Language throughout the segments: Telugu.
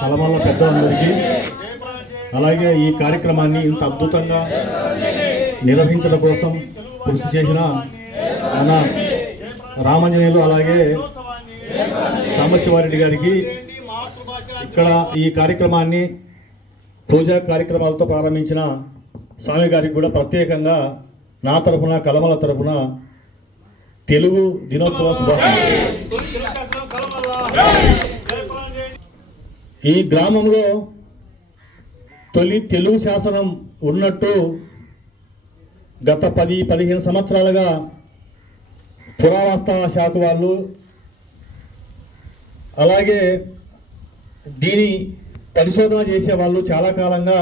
కలమల్ల పెద్దలందరికీ, అలాగే ఈ కార్యక్రమాన్ని ఇంత అద్భుతంగా నిర్వహించడం కోసం కృషి చేసిన మన రామాంజనేయులు అలాగే సాంబశివారెడ్డి గారికి, ఇక్కడ ఈ కార్యక్రమాన్ని పూజా కార్యక్రమాలతో ప్రారంభించిన స్వామి గారికి కూడా ప్రత్యేకంగా నా తరఫున కలమల తరఫున తెలుగు దినోత్సవ శుభాకాంక్షలు. ఈ గ్రామంలో తొలి తెలుగు శాసనం ఉన్నట్టు గత 10-15 సంవత్సరాలుగా పురావస్తు శాఖ వాళ్ళు, అలాగే దీని పరిశోధన చేసేవాళ్ళు చాలా కాలంగా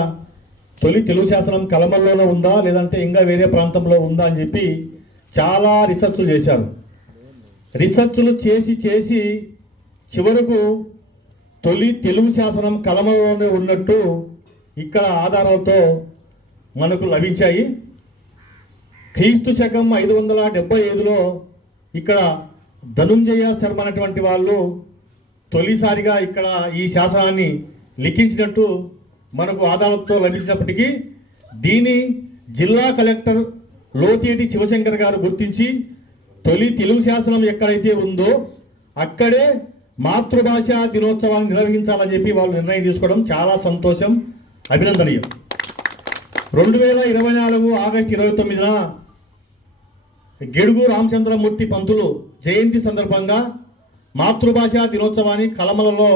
తొలి తెలుగు శాసనం కలమల్లోనే ఉందా లేదంటే ఇంకా వేరే ప్రాంతంలో ఉందా అని చెప్పి చాలా రీసెర్చ్లు చేశారు. రీసెర్చ్లు చేసి చివరకు తొలి తెలుగు శాసనం కలమలోనే ఉన్నట్టు ఇక్కడ ఆధారాలతో మనకు లభించాయి. క్రీస్తు శకం 575లో ఇక్కడ ధనుంజయ శర్మ అనేటువంటి వాళ్ళు తొలిసారిగా ఇక్కడ ఈ శాసనాన్ని లిఖించినట్టు మనకు ఆధారాలతో లభించినప్పటికీ దీని జిల్లా కలెక్టర్ లోతేటి శివశంకర్ గారు గుర్తించి తొలి తెలుగు శాసనం ఎక్కడైతే ఉందో అక్కడే మాతృభాష దినోత్సవాన్ని నిర్వహించాలని చెప్పి వాళ్ళు నిర్ణయం తీసుకోవడం చాలా సంతోషం, అభినందనీయం. 2024 ఆగస్టు 29న గెడుగు రామచంద్రమూర్తి పంతులు జయంతి సందర్భంగా మాతృభాష దినోత్సవాన్ని కలమలలో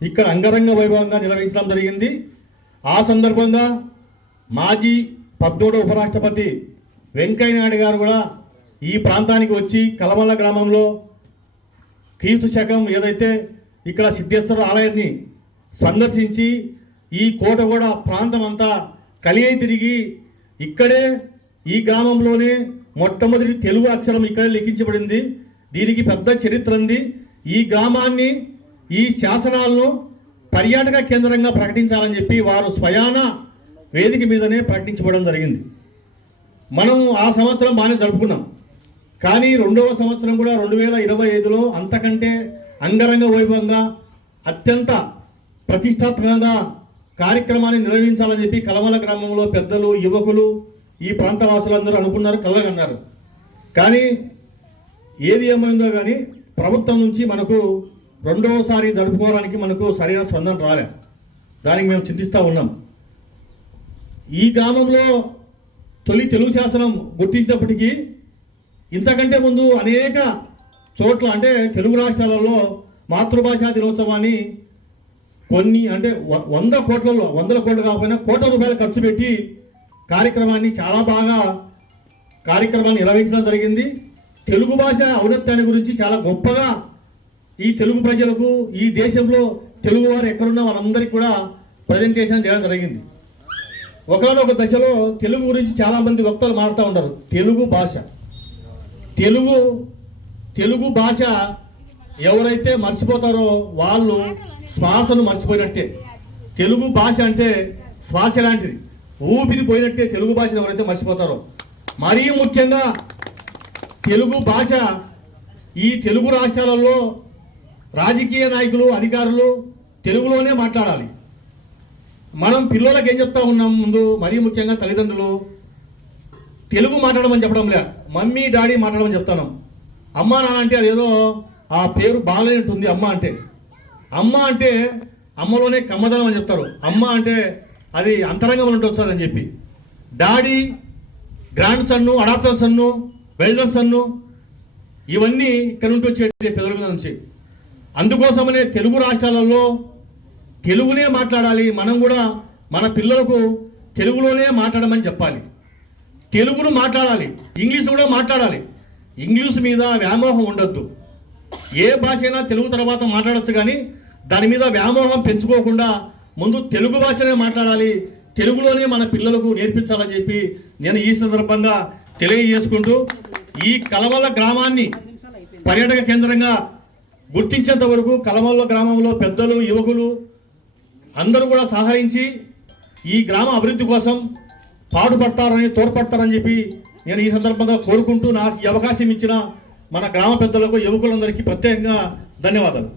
ఇక్కడ అంగరంగ వైభవంగా నిర్వహించడం జరిగింది. ఆ సందర్భంగా మాజీ 13వ ఉపరాష్ట్రపతి వెంకయ్యనాయుడు గారు కూడా ఈ ప్రాంతానికి వచ్చి కలమల గ్రామంలో క్రీస్తు శకం ఏదైతే ఇక్కడ సిద్ధేశ్వర ఆలయాన్ని సందర్శించి ఈ కోట కూడా ప్రాంతం అంతా కలిగి తిరిగి ఇక్కడే ఈ గ్రామంలోనే మొట్టమొదటి తెలుగు అక్షరం ఇక్కడే లిఖించబడింది, దీనికి పెద్ద చరిత్ర ఉంది, ఈ గ్రామాన్ని ఈ శాసనాలను పర్యాటక కేంద్రంగా ప్రకటించాలని చెప్పి వారు స్వయాన వేదిక మీదనే ప్రకటించబడడం జరిగింది. మనం ఆ సంవత్సరం బాగానే జరుపుకున్నాం, కానీ 2వ సంవత్సరం కూడా 2025లో అంతకంటే అంగరంగ వైభవంగా అత్యంత ప్రతిష్టాత్మకంగా కార్యక్రమాన్ని నిర్వహించాలని చెప్పి కలమల గ్రామంలో పెద్దలు, యువకులు, ఈ ప్రాంత వాసులందరూ అనుకున్నారు, కలగన్నారు. కానీ ఏది ఏమైందో కానీ ప్రభుత్వం నుంచి మనకు 2వసారి జరుపుకోవడానికి మనకు సరైన స్పందన రాలే. దానికి మేము చింతిస్తూ ఉన్నాం. ఈ గ్రామంలో తొలి తెలుగు శాసనం గుర్తించినప్పటికీ ఇంతకంటే ముందు అనేక చోట్ల అంటే తెలుగు రాష్ట్రాలలో మాతృభాషా దినోత్సవాన్ని కొన్ని అంటే 100 కోట్లు కాకపోయినా కోట్ల రూపాయలు ఖర్చు పెట్టి కార్యక్రమాన్ని చాలా బాగా కార్యక్రమాన్ని నిర్వహించడం జరిగింది. తెలుగు భాష ఔన్నత్యాన్ని గురించి చాలా గొప్పగా ఈ తెలుగు ప్రజలకు, ఈ దేశంలో తెలుగువారు ఎక్కడున్నా వాళ్ళందరికీ కూడా ప్రజెంటేషన్ చేయడం జరిగింది. ఒకనొక దశలో తెలుగు గురించి చాలామంది వక్తలు మాట్లాడుతూ ఉంటారు. తెలుగు భాష ఎవరైతే మర్చిపోతారో వాళ్ళు శ్వాసను మర్చిపోయినట్టే. తెలుగు భాష అంటే శ్వాస లాంటిది, ఊపిరి పోయినట్టే తెలుగు భాషను ఎవరైతే మర్చిపోతారో. మరీ ముఖ్యంగా తెలుగు భాష ఈ తెలుగు రాష్ట్రాలలో రాజకీయ నాయకులు, అధికారులు తెలుగులోనే మాట్లాడాలి. మనం పిల్లలకు ఏం చెప్తా ఉన్నాం, ముందు మరీ ముఖ్యంగా తల్లిదండ్రులు తెలుగు మాట్లాడమని చెప్పడం లే, మమ్మీ డాడీ మాట్లాడమని చెప్తాను. అమ్మ నాన్న అంటే అదేదో ఆ పేరు బాగాలేనట్టుంది. అమ్మ అంటే అమ్మలోనే కమ్మదనం అని చెప్తారు. అమ్మ అంటే అది అంతరంగం ఉన్నట్టు వస్తుందని చెప్పి. డాడీ, గ్రాండ్ సన్ను, అడాప్టర్ సన్ను, వెల్డర్ సన్ను, ఇవన్నీ ఇక్కడ నుండి వచ్చే పిల్లల మీద నుంచి. అందుకోసమనే తెలుగు రాష్ట్రాలలో తెలుగునే మాట్లాడాలి. మనం కూడా మన పిల్లలకు తెలుగులోనే మాట్లాడమని చెప్పాలి. తెలుగును మాట్లాడాలి, ఇంగ్లీష్ కూడా మాట్లాడాలి. ఇంగ్లీష్ మీద వ్యామోహం ఉండొద్దు. ఏ భాష అయినా తెలుగు తర్వాత మాట్లాడచ్చు, కానీ దాని మీద వ్యామోహం పెంచుకోకుండా ముందు తెలుగు భాషనే మాట్లాడాలి, తెలుగులోనే మన పిల్లలకు నేర్పించాలని చెప్పి నేను ఈ సందర్భంగా తెలియజేసుకుంటూ ఈ కలమల గ్రామాన్ని పర్యాటక కేంద్రంగా గుర్తించేంత వరకు కలమల గ్రామంలో పెద్దలు, యువకులు అందరూ కూడా సహకరించి ఈ గ్రామ అభివృద్ధి కోసం తోడ్పడతారని చెప్పి నేను ఈ సందర్భంగా కోరుకుంటూ నాకు ఈ అవకాశం ఇచ్చిన మన గ్రామ పెద్దలకు, యువకులందరికీ ప్రత్యేకంగా ధన్యవాదాలు.